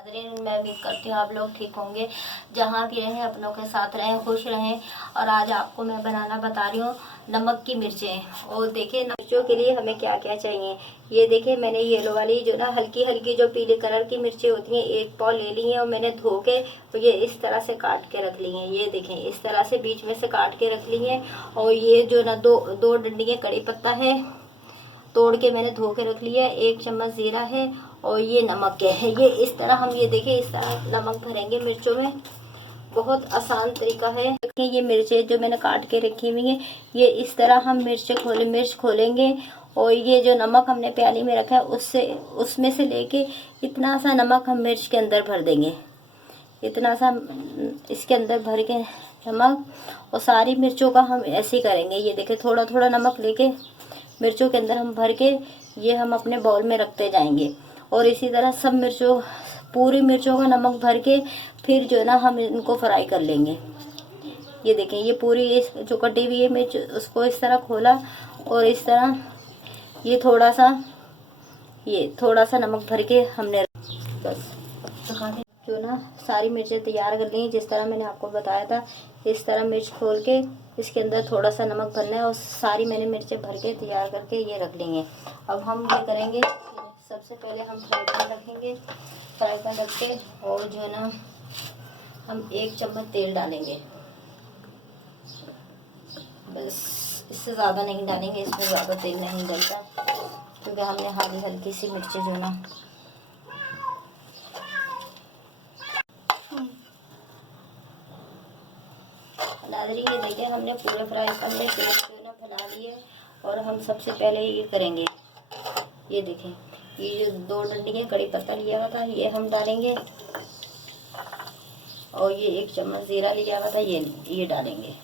नाज़रीन, मैं उम्मीद करती हूँ आप लोग ठीक होंगे, जहाँ भी रहें अपनों के साथ रहें, खुश रहें। और आज आपको मैं बनाना बता रही हूँ नमक की मिर्चें। और देखिए मिर्चों के लिए हमें क्या क्या चाहिए। ये देखिए मैंने येलो वाली जो ना हल्की हल्की जो पीले कलर की मिर्चें होती हैं, एक पाव ले ली हैं और मैंने धो के ये इस तरह से काट के रख ली हैं। ये देखें इस तरह से बीच में से काट के रख ली हैं। और ये जो ना दो डंडी कड़ी पत्ता है, तोड़ के मैंने धो के रख लिया है। 1 चम्मच जीरा है और ये नमक है। ये इस तरह हम ये देखिए इस तरह नमक भरेंगे मिर्चों में। बहुत आसान तरीका है। देखिए ये मिर्चें जो मैंने काट के रखी हुई हैं, ये इस तरह हम मिर्च खोलेंगे और ये जो नमक हमने प्याली में रखा है उसमें से लेके इतना सा नमक हम मिर्च के अंदर भर देंगे। इतना सा इसके अंदर भर के नमक, और सारी मिर्चों का हम ऐसे ही करेंगे। ये देखिए थोड़ा थोड़ा नमक लेके मिर्चों के अंदर हम भर के ये हम अपने बाउल में रखते जाएंगे। और इसी तरह सब पूरी मिर्चों का नमक भर के फिर जो है ना हम इनको फ्राई कर लेंगे। ये देखें ये पूरी जो कटी हुई है मिर्च, उसको इस तरह खोला और इस तरह ये थोड़ा सा नमक भर के हमने बस जो ना सारी मिर्चें तैयार कर ली, जिस तरह मैंने आपको बताया था। इस तरह मिर्च खोल के इसके अंदर थोड़ा सा नमक भरना है और सारी मैंने मिर्चें भर के तैयार करके ये रख लेंगे। अब हम ये करेंगे, सबसे पहले हम फ्राई पैन रखेंगे। फ्राई पैन रख के और जो है ना हम 1 चम्मच तेल डालेंगे। बस इससे ज़्यादा नहीं डालेंगे, इसमें ज़्यादा तेल नहीं डलता क्योंकि हमने हल्की सी मिर्चें जो ना नाज़रीन, ये देखिए हमने पूरे फ्राई पैन में तेल जो ना फैला लिए। और हम सबसे पहले ये करेंगे, ये देखें ये जो 2 डंडी कड़ी पत्ता लिया हुआ था ये हम डालेंगे। और ये 1 चम्मच जीरा लिया हुआ था ये डालेंगे।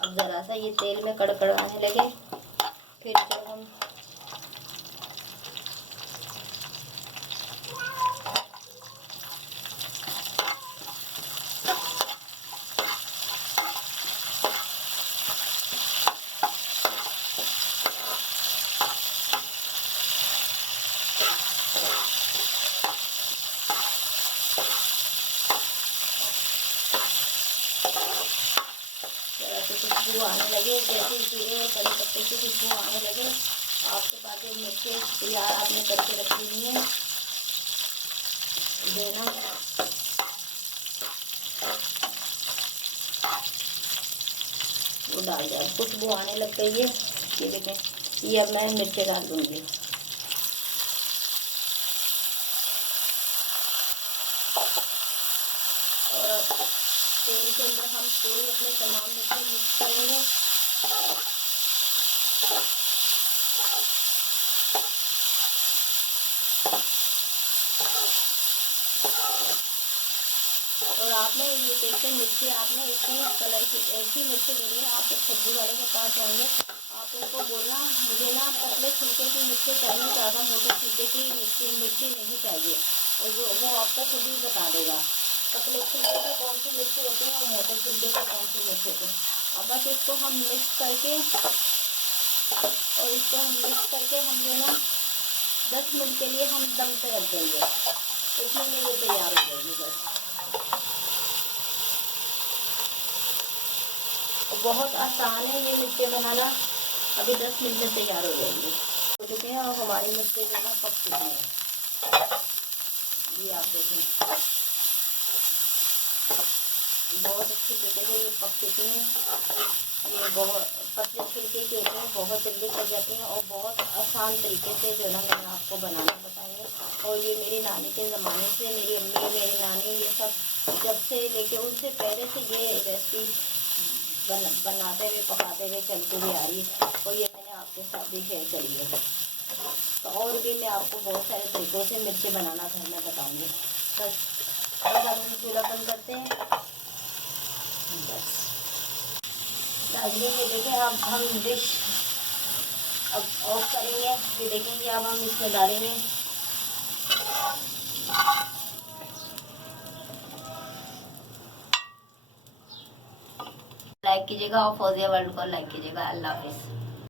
अब ज़रा सा ये तेल में कड़कड़ाने लगे, फिर जब हम खुशबू आने लगे, जैसे जीरे और कड़ी पत्ते की खुशबू आने लगे, आपके पास जो मिर्चें तैयार आपने करके रखी हुई हैं देना, वो डाल जाए। खुशबू आने लग गई है, ये देखें ये अब मैं मिर्चें डाल दूँगी। और तेल के अंदर हम पूरे अपने तमाम मिर्चें मिक्स करेंगे। और आपने ये देखते मिर्ची आपने इसी कलर की ऐसी मिर्ची लेनी है। आप जब सब्जी वाले के पास जाएंगे आप उनको बोलना मुझे ना पतले छिलके की मिर्ची चाहिए, ज़्यादा मोटे छिलके की मिर्ची नहीं चाहिए। और वो आपको खुद ही बता देगा पतले छिलके की कौन सी मिर्ची होती है और मोटे छिलके की कौन सी मिर्ची होती है। अब बस इसको हम मिक्स करके हम जो ना 10 मिनट के लिए हम दम पे रख देंगे। इतने में वो तैयार हो जाएगी। बस बहुत आसान है ये मिर्चें बनाना, अभी 10 मिनट में तैयार हो जाएंगी। हो चुके हैं और हमारी मिर्चें जो ना पक चुकी हैं। ये आप देखें बहुत अच्छी तरीके से ये पक चुकी हैं। ये बहुत पतले छिलके के होते हैं, बहुत जल्दी पक जाते हैं और बहुत आसान तरीके से जो है ना मैंने आपको बनाना बताया। और ये मेरी नानी के ज़माने से मेरी अम्मी मेरी नानी ये सब जब से लेके उनसे पहले से ये रेसिपी बनाते हुए पकाते हुए चलती हुई आ रही है। और ये मैंने आपके साथ भी शेयर करी है। तो और भी मैं आपको बहुत सारे तरीक़ों से मिर्ची बनाना घर में बताऊँगी। बस हम चूल्हा बंद करते हैं। बस नाज़रीन ये देखें अब हम डिश अब ऑफ करेंगे। ये देखेंगे अब हम इसमें डालेंगे लाइक कीजिएगा और फौजिया वर्ल्ड को लाइक कीजिएगा। अल्लाह हाफिज़।